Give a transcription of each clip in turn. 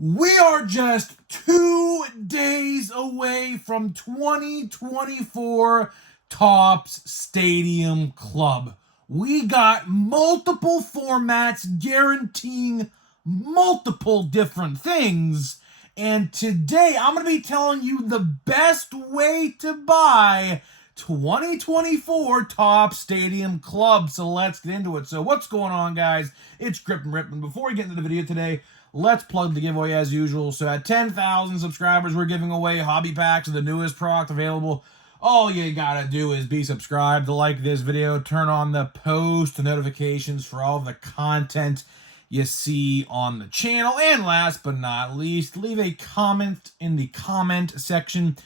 We are just 2 days away from 2024 Topps Stadium Club. We got multiple formats guaranteeing multiple different things. And today I'm going to be telling you the best way to buy 2024 Topps Stadium Club. So let's get into it. So what's going on, guys? It's Grip and Rip. And before we get into the video today, let's plug the giveaway as usual. So at 10,000 subscribers, we're giving away hobby packs of the newest product available. All you gotta do is be subscribed, to like this video, turn on the post notifications for all the content you see on the channel. And last but not least, leave a comment in the comment section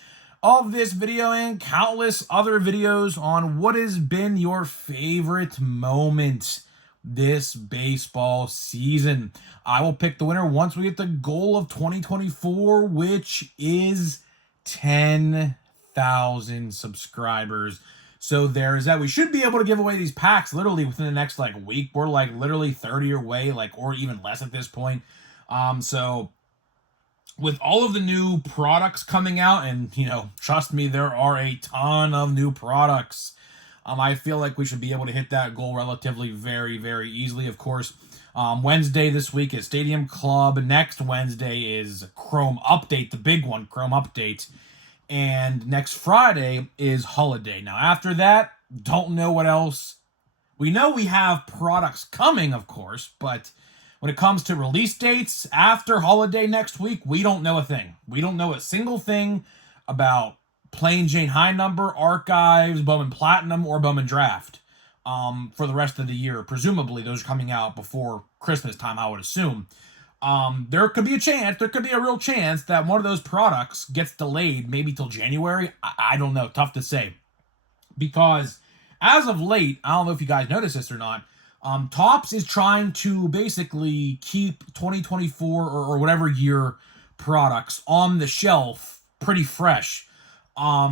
of this video and countless other videos on what has been your favorite moment this baseball season. I will pick the winner once we get the goal of 2024, which is 10,000 subscribers. So there's that. We should be able to give away these packs literally within the next week. We're literally 30 away, or even less at this point. So with all of the new products coming out, and trust me, there are a ton of new products. I feel like we should be able to hit that goal relatively very, very easily. Of course, Wednesday this week is Stadium Club. Next Wednesday is Chrome Update, the big one, Chrome Update. And next Friday is Holiday. Now, after that, don't know what else. We know we have products coming, of course, but when it comes to release dates after Holiday next week, we don't know a thing. We don't know a single thing about Plain Jane High Number, Archives, Bowman Platinum, or Bowman Draft for the rest of the year. Presumably, those are coming out before Christmas time, I would assume. There could be a real chance that one of those products gets delayed maybe till January. I don't know. Tough to say. Because as of late, I don't know if you guys noticed this or not, Topps is trying to basically keep 2024 or whatever year products on the shelf pretty fresh.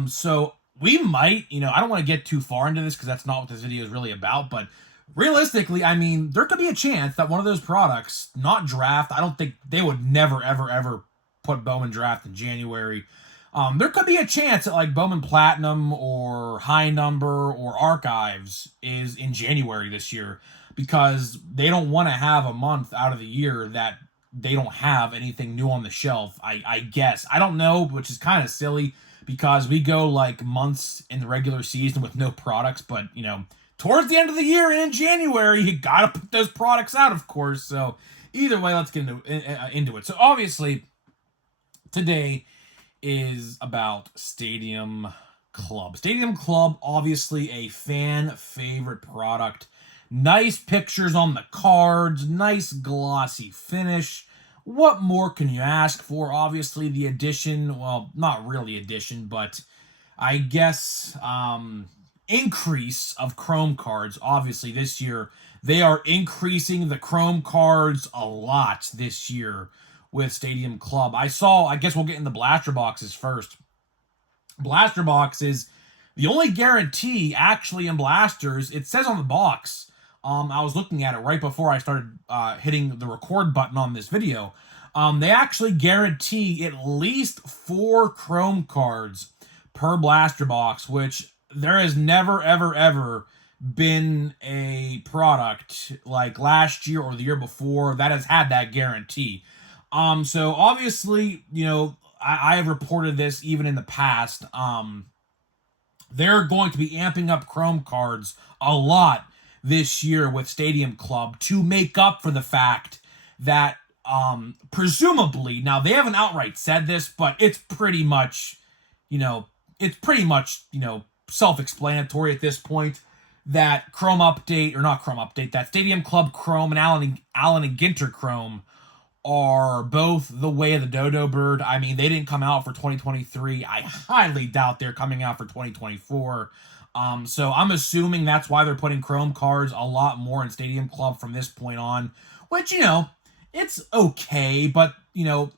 So we might, I don't want to get too far into this because that's not what this video is really about, but realistically, I mean, there could be a chance that one of those products, not Draft, I don't think they would never, ever, ever put Bowman Draft in January. There could be a chance that Bowman Platinum or High Number or Archives is in January this year because they don't want to have a month out of the year that they don't have anything new on the shelf, I guess. I don't know, which is kind of silly because we go months in the regular season with no products, but towards the end of the year and in January, you gotta put those products out, of course. So either way, let's get into it. So obviously, today is about Stadium Club. Stadium Club, obviously a fan favorite product. Nice pictures on the cards, nice glossy finish. What more can you ask for? Obviously, the addition, well, not really addition, but I guess increase of Chrome cards. Obviously, this year, they are increasing the Chrome cards a lot this year with Stadium Club. I guess we'll get in the blaster boxes first. Blaster boxes, the only guarantee actually in blasters, it says on the box, I was looking at it right before I started hitting the record button on this video. They actually guarantee at least 4 Chrome cards per blaster box, which there has never, ever, ever been a product like last year or the year before that has had that guarantee. So obviously, I have reported this even in the past. They're going to be amping up Chrome cards a lot this year with Stadium Club to make up for the fact that presumably, now they haven't outright said this, but it's pretty much self-explanatory at this point that Chrome Update, or not Chrome Update, that Stadium Club Chrome and Allen and Ginter Chrome are both the way of the dodo bird. I mean, they didn't come out for 2023. I highly doubt they're coming out for 2024. So I'm assuming that's why they're putting Chrome cards a lot more in Stadium Club from this point on, which, it's okay, but,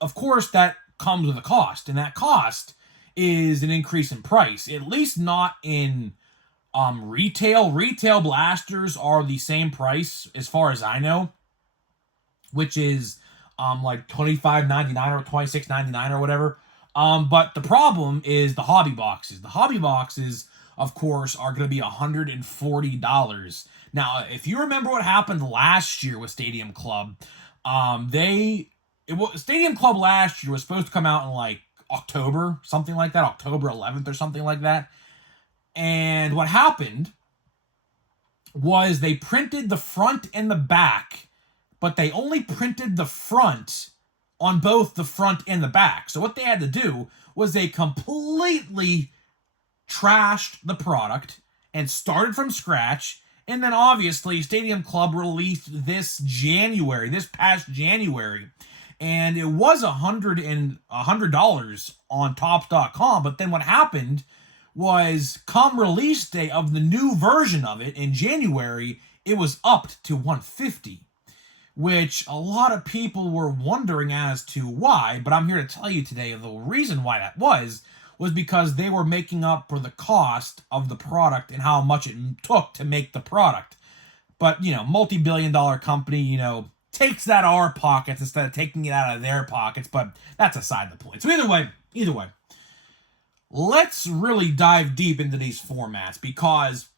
of course that comes with a cost, and that cost is an increase in price, at least not in retail. Retail blasters are the same price as far as I know, which is like $25.99 or $26.99 or whatever. But the problem is the hobby boxes. The hobby boxes, of course, are going to be $140. Now, if you remember what happened last year with Stadium Club, Stadium Club last year was supposed to come out in like October, something like that, October 11th or something like that. And what happened was they printed the front and the back, but they only printed the front on both the front and the back. So what they had to do was they completely trashed the product and started from scratch. And then obviously Stadium Club released this past January, and it was $100 on Topps.com. But then what happened was, come release day of the new version of it in January, it was upped to $150, which a lot of people were wondering as to why. But I'm here to tell you today the reason why that was because they were making up for the cost of the product and how much it took to make the product. But, multi-billion-dollar company, takes that out of our pockets instead of taking it out of their pockets. But that's aside the point. So either way, let's really dive deep into these formats, because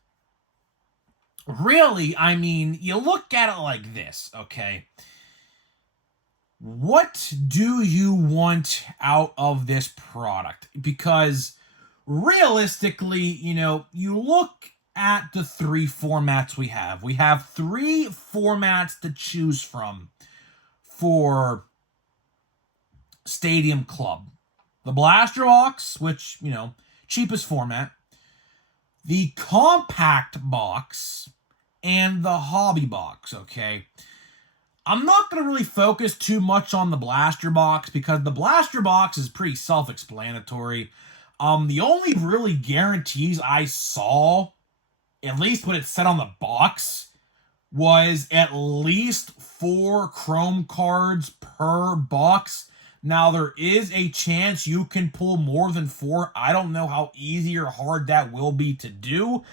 really, you look at it like this, okay? What do you want out of this product? Because realistically, you look at the three formats we have. We have three formats to choose from for Stadium Club. The Blaster Box, which, cheapest format. The Compact Box and the Hobby Box, okay? I'm not going to really focus too much on the Blaster Box because the Blaster Box is pretty self-explanatory. The only really guarantees I saw, at least what it said on the box, was at least 4 Chrome cards per box. Now, there is a chance you can pull more than 4. I don't know how easy or hard that will be to do,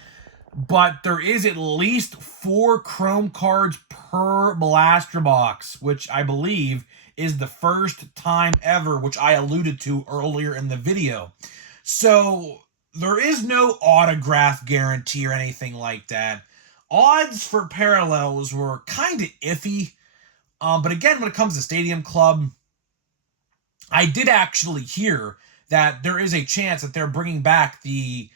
but there is at least 4 Chrome cards per Blaster Box, which I believe is the first time ever, which I alluded to earlier in the video. So there is no autograph guarantee or anything like that. Odds for parallels were kind of iffy. But again, when it comes to Stadium Club, I did actually hear that there is a chance that they're bringing back the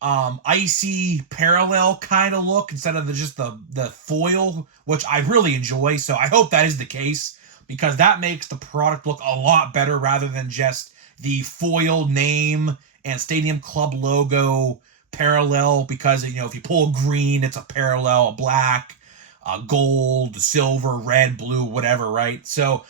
icy parallel kind of look instead of just the foil, which I really enjoy. So I hope that is the case, because that makes the product look a lot better rather than just the foil name and Stadium Club logo parallel. Because, if you pull green, it's a parallel, a black, gold, silver, red, blue, whatever, right? So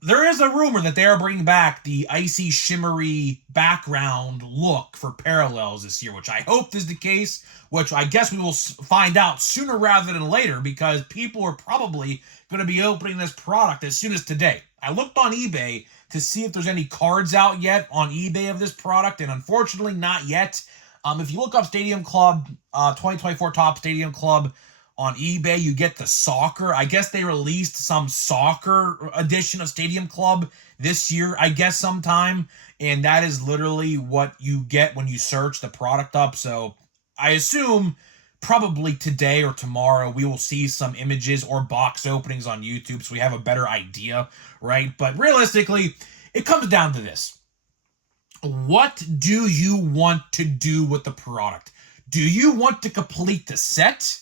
there is a rumor that they are bringing back the icy, shimmery background look for parallels this year, which I hope is the case, which I guess we will find out sooner rather than later, because people are probably going to be opening this product as soon as today. I looked on eBay to see if there's any cards out yet on eBay of this product, and unfortunately not yet. If you look up Stadium Club, 2024 Topps Stadium Club, on eBay, you get the soccer. I guess they released some soccer edition of Stadium Club this year, I guess sometime. And that is literally what you get when you search the product up. So I assume probably today or tomorrow we will see some images or box openings on YouTube so we have a better idea, right? But realistically, it comes down to this. What do you want to do with the product? Do you want to complete the set?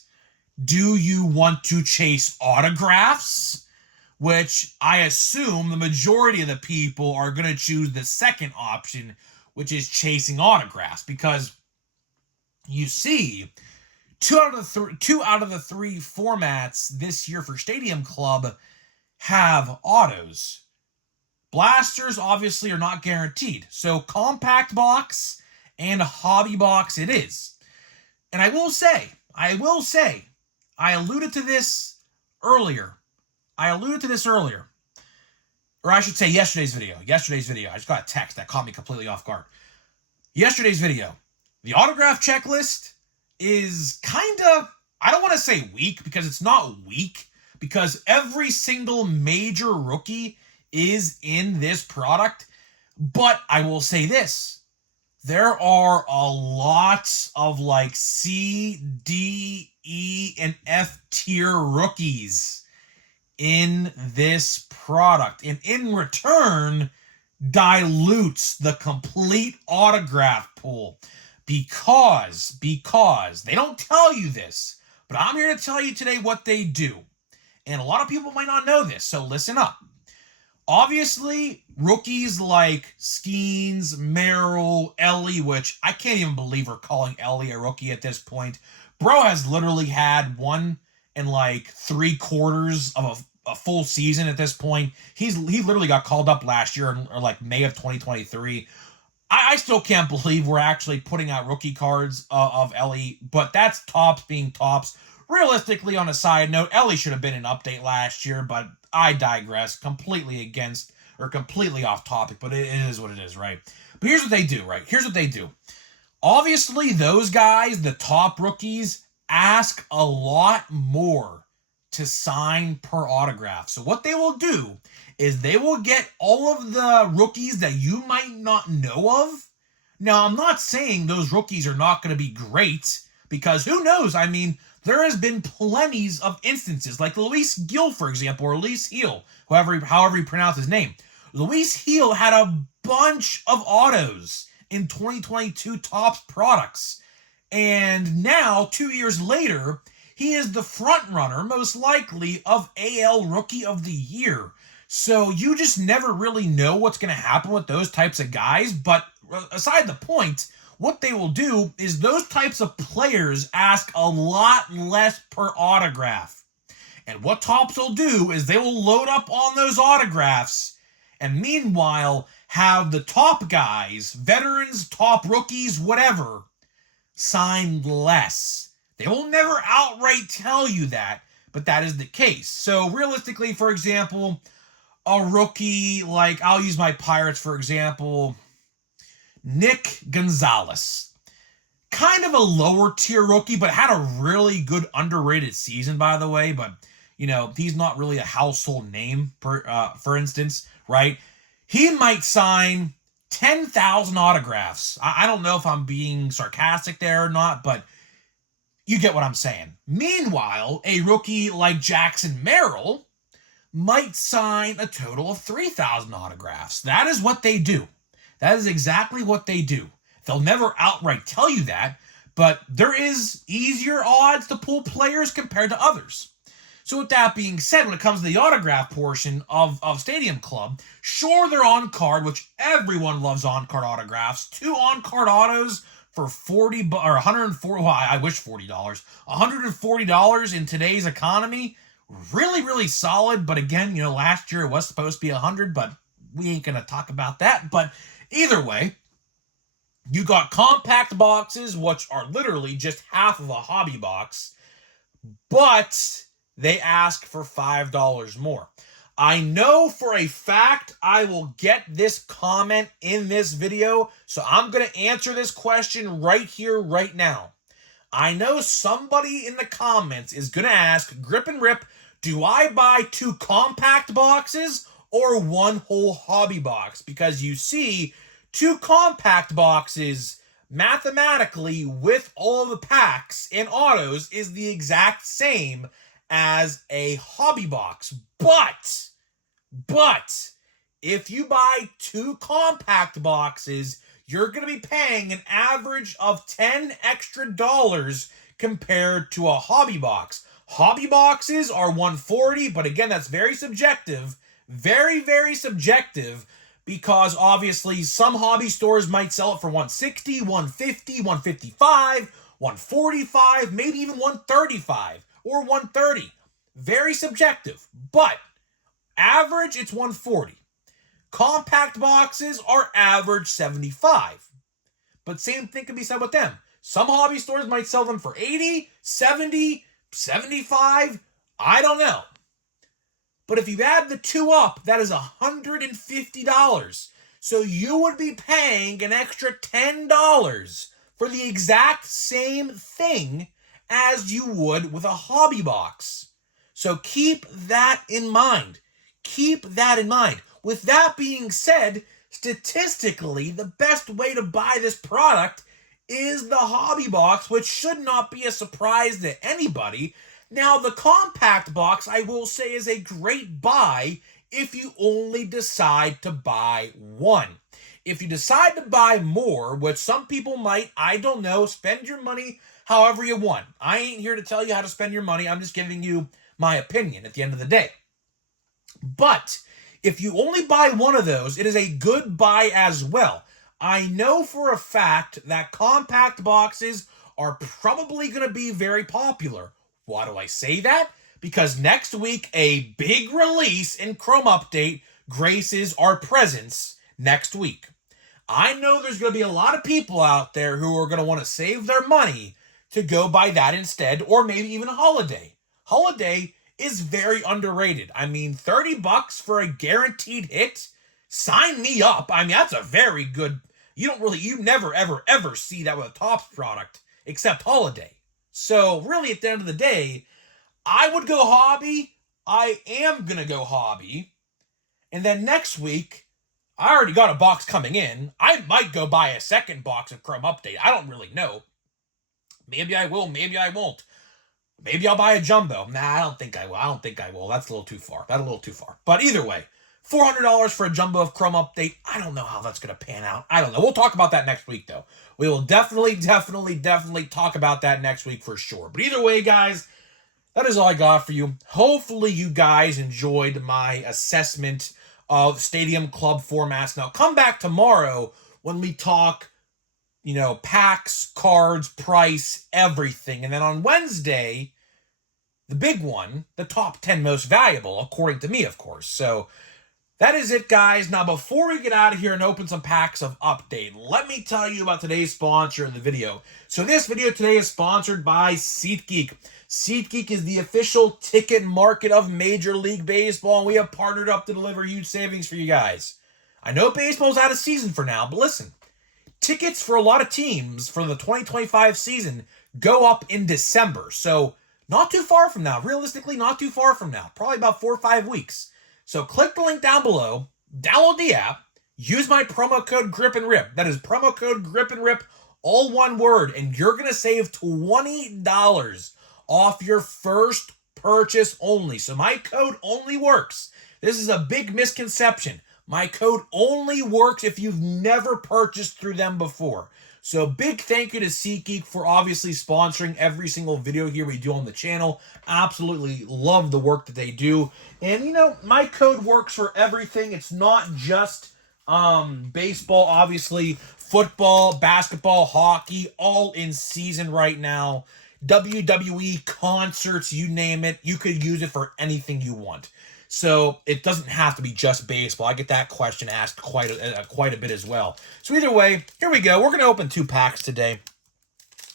Do you want to chase autographs? Which I assume the majority of the people are going to choose the second option, which is chasing autographs. Because you see, two out of the three formats this year for Stadium Club have autos. Blasters obviously are not guaranteed. So Compact Box and Hobby Box it is. And I will say, I alluded to this earlier. Or I should say yesterday's video. I just got a text that caught me completely off guard. Yesterday's video. The autograph checklist is kind of, I don't want to say weak, because it's not weak, because every single major rookie is in this product. But I will say this, there are a lot of like C, D, E, and F tier rookies in this product. And in return, dilutes the complete autograph pool. Because they don't tell you this, but I'm here to tell you today what they do. And a lot of people might not know this, so listen up. Obviously, rookies like Skeens, Merrill, Ellie, which I can't even believe we're calling Ellie a rookie at this point. Bro has literally had 1 3/4 of a full season at this point. He literally got called up last year in like May of 2023. I still can't believe we're actually putting out rookie cards of Ellie, but that's tops being tops. Realistically, on a side note, Ellie should have been an update last year, but I digress. Completely off topic, but it is what it is, right? But here's what they do, right? Here's what they do. Obviously, those guys, the top rookies, ask a lot more to sign per autograph. So what they will do is they will get all of the rookies that you might not know of. Now, I'm not saying those rookies are not going to be great, because who knows? I mean, there has been plenty of instances, like Luis Gil, for example, or Luis Heel, however you pronounce his name. Luis Heel had a bunch of autos in 2022 Topps products. And now, 2 years later, he is the front runner, most likely, of AL Rookie of the Year. So you just never really know what's going to happen with those types of guys. But aside the point, what they will do is those types of players ask a lot less per autograph. And what Topps will do is they will load up on those autographs and meanwhile have the top guys, veterans, top rookies, whatever, sign less. They will never outright tell you that, but that is the case. So realistically, for example, a rookie, like I'll use my Pirates, for example, Nick Gonzalez. Kind of a lower tier rookie, but had a really good underrated season, by the way. But, you know, he's not really a household name, for instance, right? He might sign 10,000 autographs. I don't know if I'm being sarcastic there or not, but you get what I'm saying. Meanwhile, a rookie like Jackson Merrill might sign a total of 3,000 autographs. That is what they do. That is exactly what they do. They'll never outright tell you that, but there is easier odds to pull players compared to others. So with that being said, when it comes to the autograph portion of Stadium Club, sure, they're on card, which everyone loves on card autographs. 2 on card autos for $40 or 140. Well, I wish $40. $140 in today's economy, really, really solid. But again, you know, last year it was supposed to be $100, but we ain't gonna talk about that. But either way, you got compact boxes, which are literally just half of a hobby box, but they ask for $5 more. I know for a fact I will get this comment in this video, so I'm going to answer this question right here, right now. I know somebody in the comments is going to ask, Grip and Rip, do I buy 2 compact boxes or 1 whole hobby box? Because you see, 2 compact boxes mathematically with all of the packs and autos is the exact same as a hobby box. But if you buy 2 compact boxes, you're going to be paying an average of $10 extra compared to a hobby box. Hobby boxes are $140, but again, that's very subjective. Very, very subjective, because obviously some hobby stores might sell it for $160, $150, $155, $145, maybe even $135 or $130. Very subjective, but average, it's $140. Compact boxes are average $75. But same thing can be said with them. Some hobby stores might sell them for $80, $70, $75. I don't know. But if you add the 2 up, that is $150. So you would be paying an extra $10 for the exact same thing as you would with a hobby box. So keep that in mind. Keep that in mind. With that being said, statistically, the best way to buy this product is the hobby box, which should not be a surprise to anybody. Now, the compact box, I will say, is a great buy if you only decide to buy one. If you decide to buy more, which some people might, I don't know, spend your money however you want. I ain't here to tell you how to spend your money. I'm just giving you my opinion at the end of the day. But if you only buy one of those, it is a good buy as well. I know for a fact that compact boxes are probably going to be very popular. Why do I say that? Because next week, a big release in Chrome Update graces our presence next week. I know there's going to be a lot of people out there who are going to want to save their money to go buy that instead, or maybe even Holiday. Holiday is very underrated. I mean, $30 for a guaranteed hit? Sign me up. I mean, that's a very good... You never, ever, ever see that with a Topps product, except Holiday. So, really, at the end of the day, I would go hobby. I am going to go hobby. And then next week, I already got a box coming in. I might go buy a second box of Chrome Update. I don't really know. Maybe I will, maybe I won't. Maybe I'll buy a jumbo. Nah, I don't think I will. That's a little too far. But either way, $400 for a jumbo of Chrome Update. I don't know how that's going to pan out. I don't know. We'll talk about that next week, though. We will definitely talk about that next week for sure. But either way, guys, that is all I got for you. Hopefully you guys enjoyed my assessment of Stadium Club formats. Now, come back tomorrow when we talk, packs, cards, price, everything. And then on Wednesday, the big one, the top 10 most valuable, according to me, of course. So that is it, guys. Now, before we get out of here and open some packs of Update, let me tell you about today's sponsor of the video. So this video today is sponsored by SeatGeek. SeatGeek is the official ticket market of Major League Baseball, and we have partnered up to deliver huge savings for you guys. I know baseball's out of season for now, but listen, tickets for a lot of teams for the 2025 season go up in December. So not too far from now. Realistically, not too far from now. Probably about 4 or 5 weeks. So click the link down below, download the app, use my promo code GRIP&RIP. That is promo code GRIP&RIP, all one word, and you're going to save $20 off your first purchase only. So my code only works. This is a big misconception. My code only works if you've never purchased through them before. So big thank you to SeatGeek for obviously sponsoring every single video here we do on the channel. Absolutely love the work that they do. And my code works for everything. It's not just baseball, obviously. Football, basketball, hockey, all in season right now. WWE, concerts, you name it. You could use it for anything you want. So it doesn't have to be just baseball. I get that question asked quite a bit as well. So either way, here we go. We're going to open 2 packs today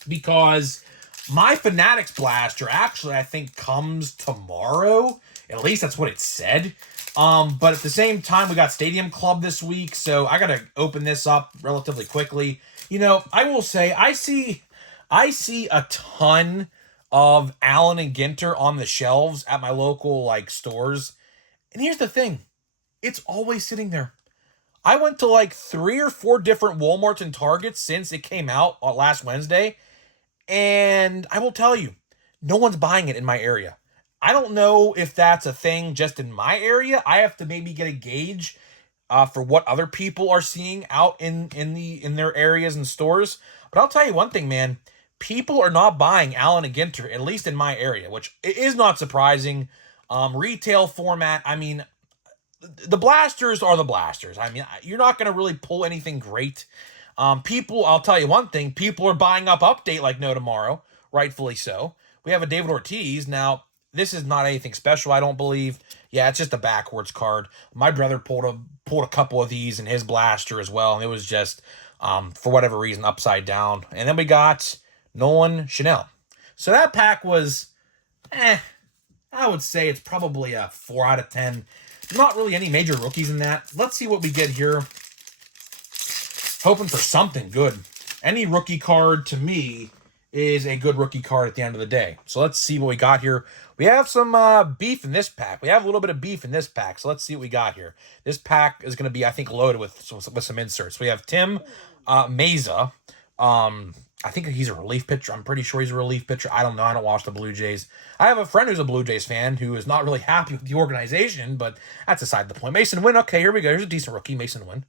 because my Fanatics Blaster actually, I think, comes tomorrow. At least that's what it said. But at the same time, we got Stadium Club this week, so I got to open this up relatively quickly. I will say, I see a ton of Allen and Ginter on the shelves at my local stores. And here's the thing, it's always sitting there. I went to 3 or 4 different Walmarts and Targets since it came out last Wednesday, and I will tell you, no one's buying it in my area. I don't know if that's a thing just in my area. I have to maybe get a gauge for what other people are seeing out in their areas and stores. But I'll tell you one thing, man. People are not buying Allen and Ginter, at least in my area, which is not surprising. Retail format, I mean, the blasters are the blasters. I mean, you're not going to really pull anything great. I'll tell you one thing, people are buying up Update like no tomorrow, rightfully so. We have a David Ortiz. Now, this is not anything special, I don't believe. Yeah, it's just a backwards card. My brother pulled a couple of these in his blaster as well, and it was just, for whatever reason, upside down. And then we got Nolan Chanel. So that pack was, I would say it's probably a 4 out of 10. Not really any major rookies in that. Let's see what we get here. Hoping for something good. Any rookie card, to me, is a good rookie card at the end of the day. So let's see what we got here. We have some beef in this pack. We have a little bit of beef in this pack. So let's see what we got here. This pack is going to be, I think, loaded with some inserts. We have Tim Meza. I think he's a relief pitcher. I'm pretty sure he's a relief pitcher. I don't know. I don't watch the Blue Jays. I have a friend who's a Blue Jays fan who is not really happy with the organization, but that's aside the point. Mason Wynn. Okay, here we go. Here's a decent rookie, Mason Wynn.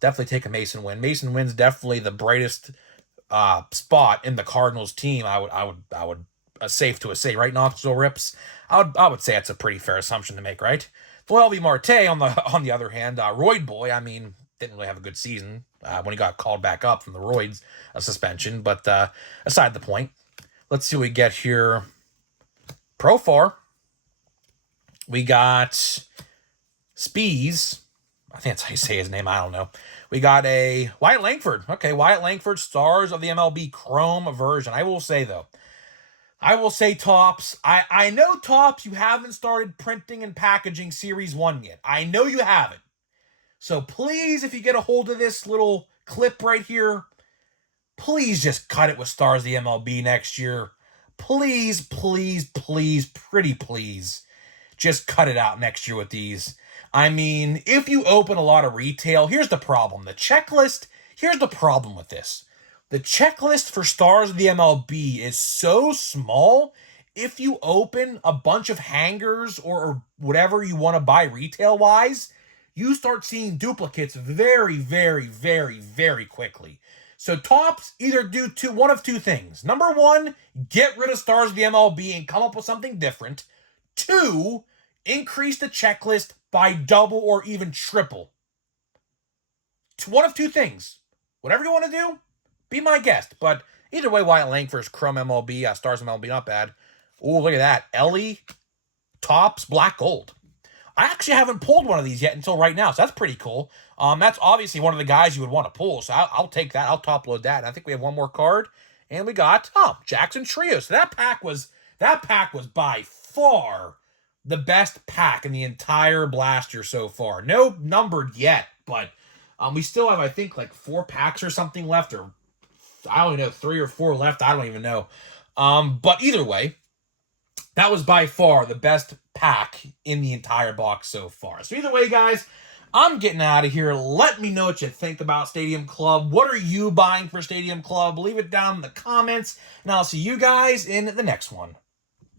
Definitely take a Mason Wynn. Mason Wynn's definitely the brightest spot in the Cardinals team. I would safe to say, right? Knoxville Rips. I would say that's a pretty fair assumption to make, right? Well, Marte on the other hand, Royd Boy. I mean, didn't really have a good season when he got called back up from the roids suspension. But aside the point, let's see what we get here. Profar. We got Spees. I think that's how you say his name. I don't know. We got a Wyatt Langford. Okay, Wyatt Langford, Stars of the MLB Chrome version. I will say, though, Topps, I know, Topps, you haven't started printing and packaging Series 1 yet. I know you haven't. So please, if you get a hold of this little clip right here, please just cut it with Stars of the MLB next year. Please, please, please, pretty please, just cut it out next year with these. I mean, if you open a lot of retail, here's the problem. Here's the problem with this. The checklist for Stars of the MLB is so small, if you open a bunch of hangers or whatever you want to buy retail-wise, you start seeing duplicates very, very, very, very quickly. So Topps either do one of two things. Number one, get rid of Stars of the MLB and come up with something different. Two, increase the checklist by double or even triple. One of two things. Whatever you want to do, be my guest. But either way, Wyatt Langford's Chrome MLB, Stars MLB, not bad. Oh, look at that. Ellie, Topps, Black Gold. I actually haven't pulled one of these yet until right now, so that's pretty cool. That's obviously one of the guys you would want to pull, so I'll take that. I'll top load that. And I think we have one more card, and we got Jackson Trio. So that pack was by far the best pack in the entire blaster so far. No numbered yet, but we still have, I think, like 4 packs or something left, or I don't even know, 3 or 4 left. I don't even know. But either way, that was by far the best pack in the entire box so far. So either way, guys, I'm getting out of here. Let me know what you think about Stadium Club. What are you buying for Stadium Club? Leave it down in the comments, and I'll see you guys in the next one.